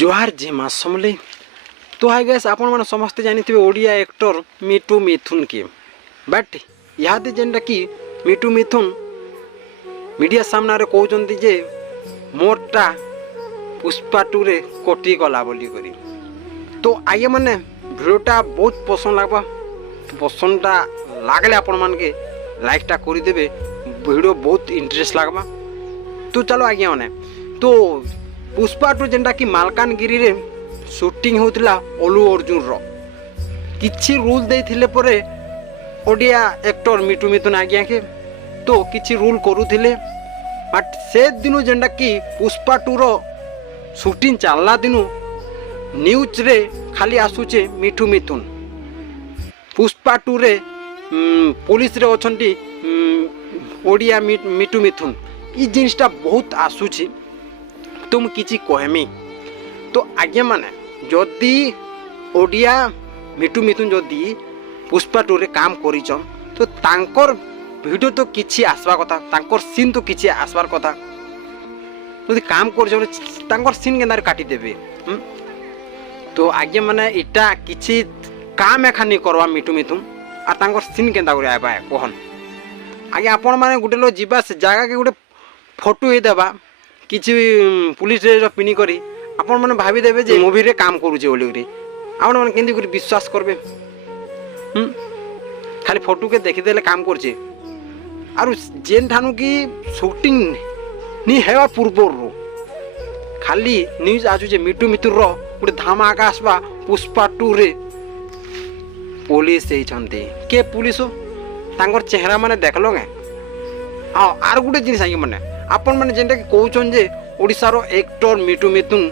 जोहार जी माँ समले तो हाय गैस आपण मैंने समस्ते जानी ओडिया एक्टर मिठू मिथुन के बट यहाँ जेनटा कि मिठू मिथुन मीडिया सामना रे कहते जे मोरटा पुष्पा 2 रे कटी गला बोली करी। तो आगे मैंने भिडियोटा बहुत पसंद लगवा पसंदटा लागले आपण मान के लाइकटा करदेवे भिडियो बहुत इंटरेस्ट लगवा। तो चलो आगे मैंने तो पुष्पा 2 जेनटा कि मालकानगिरी रे शूटिंग होतिला अलू अर्जुन रो किछि रूल देथिले परे ओडिया एक्टर मिठू मिथुन आज्ञा के तो किछि रूल करूथिले बट से दिनु जेनटा कि पुष्पा 2 रो शूटिंग चलला दिनु न्यूज रे खाली आसुचे मिठू मिथुन पुष्पा 2 रे पुलिस रे अछंती ओडिया मिठू मिथुन ई जिनिसटा बहुत आसुची। तुम किछि कहमी तो आज्ञा माने जदि ओडिया मिठू मिथुन जदि पुष्पा 2 रे काम करिछन तो तांकर वीडियो तो किछि आसवा कथा तांकर सीन तो किछि आसवार कथा जदि काम करिछन तांकर सीन केनार काटी देबे। तो आज्ञा माने इटा किछि काम एखानी करवा मिठू मिथुन आ तांकर सीन केनता करे आबा कोहन आगे आपण माने गुटे लो जिबा से जागा के गुटे फोटो ही देबा किछि पुलिस रे पिनी करी आपण माने भाबी देबे जे मूवी रे काम करू जे बोली करी आपण माने केंदी करी विश्वास करबे। खाली फोटो के देखि देले काम करछे आरु जेन ठानु की शूटिंग नी हेवा पूर्वर रो खाली न्यूज आजु जे मिठू मिथुन रो गुटे धमाका आसबा पुष्पा 2 रे पुलिस एई छनते के पुलिस तांकर चेहरा माने देखलो गे हां आर गुटे जिनिस आगे माने आपण माने जेंटा कि कहउछन जे ओडिसा रो एक्टर मिठू मिथुन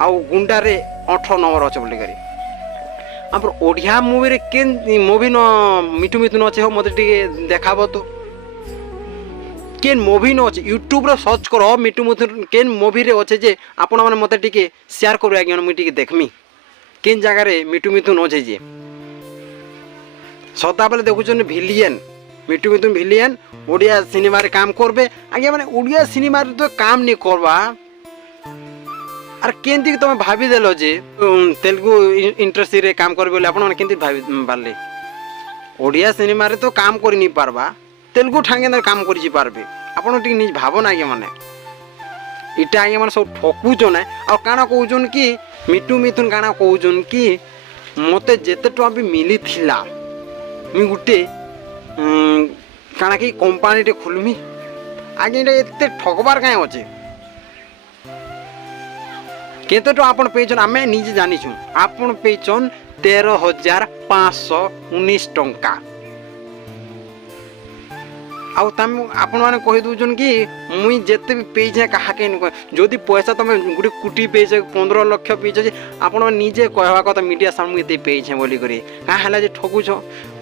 आउ गुंडा रे 18 नंबर अछि बोली करी हमर ओडिया मूवी रे केन मूवी न मिठू मिथुन अछि हो मते टिके देखाबो तो केन मूवी न अछि यूट्यूब रे सर्च करो मिठू मिथुन केन मूवी रे अछि जे आपण माने मते टिके शेयर करू आगे मु टिके देखमी केन जगह रे मिठू मिथुन अछि जे सदा बेले देखुछन विलियन मिठू मिथुन विलियन ओडिया सिनेमा रे काम करबे आगे माने ओडिया सिनेमा रे तो काम नहीं करबा आर केंती तुम भाभी देलो जे तेलुगु इंडस्ट्री रे काम करबे बोले आपण माने केंती भाभी बारले ओडिया सिनेमा रे तो काम करि नहीं पारबा तेलुगु ठांगे न काम करि जी पारबे आपण टिक निज भावना आगे माने इटा आगे माने सब ठकुचो ना आ काना कहउजन कि मिठू मिथुन काना कहउजन कि मते जेते टका भी मिली थिला मी गुटे काना कि कंपनी टे खुलमी आगे एते ठगबार काहे अछि केते तो आपण पेचन आमे निजे जानि छु आपण पेचन 13,519 टंका आउ तम आपण माने कहि दुजन कि मुई जेते भी पेजे कहा के जदी पैसा तमे गुटे कोटी पेजे 15 लाख पेजे आपण निजे कहवा कथा मीडिया सामने एते पेजे बोली करी का हला जे ठगु छ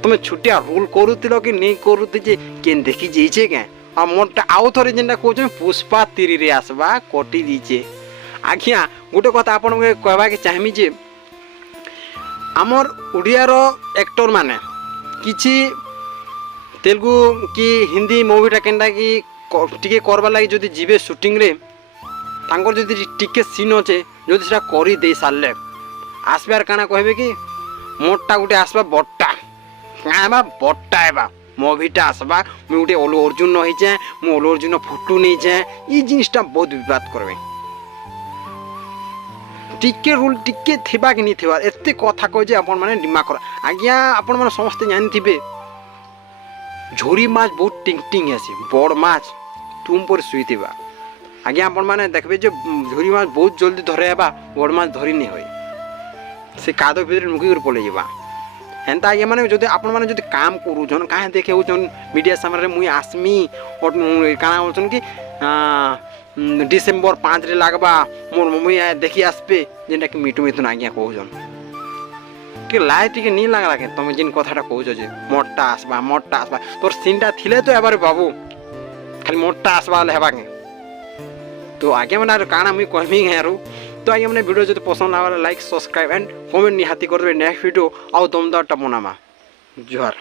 तमे छुटिया रूल करूतिलो कि नहीं करूति जे केन देखि जेइछे के आ मोटा आउ थरे जेंडा कहउछ पुष्पा 3 रे आसबा कोटी दीचे आखिया गोटे कथा आपण के कहबा के चाहमी जे हमर ओडिया रो एक्टर माने किछि तेलुगु कि हिंदी मूवीटा केनटा कि टिके करबा लागि जदि जीवे शूटिंग रे तांकर जदि टिके सीन अछे जदि सेटा करी दे सारले आसबार काना कहबे कि मोटा गुटे आसबा बट्टा काबा बट्टा एबा मूवीटा आसबा मु गुटे अलू अर्जुन न होइछे मु अलू अर्जुन फोटो नै छे ई जिनिसटा बहुत विवाद करबे टिके रूल टिके थिबा कि नि थिबा एते कथा कह जे आपण माने दिमाग कर आज्ञा आपण माने समस्त जानि थिबे झोरी माछ बहुत टिंग टिंग आसी बड़ माछ तुम पर सुई थिबा आज्ञा आपण माने देखबे जे झोरी माछ बहुत जल्दी धरे आबा बड़ माछ धरी नै होय से कादो भीतर नुकी कर पले जेबा हेंता आज्ञा माने जदि आपण माने जदि काम करू जन काहे देखे हो जन मीडिया सामने मुई आसमी और काना होचन कि डिसेंबर 5 रे लागबा मोर मम्मी देखि आसबे जेंटा कि मिठू मिथुन आज्ञा कहउजन के लाइट के नी लागला के तुम जिन कथाटा कहउछ जे मोटा आसबा तोर सीनटा थिले तो एबारे बाबू खाली मोटा आसबा ले हेबा के तो आगे माने काना मुई कहमी हेरु तो आगे माने वीडियो जदि पसंद आवा लाइक सब्सक्राइब एंड कमेंट निहाती कर देबे नेक्स्ट वीडियो आउ दमदार टा बनामा जोहार।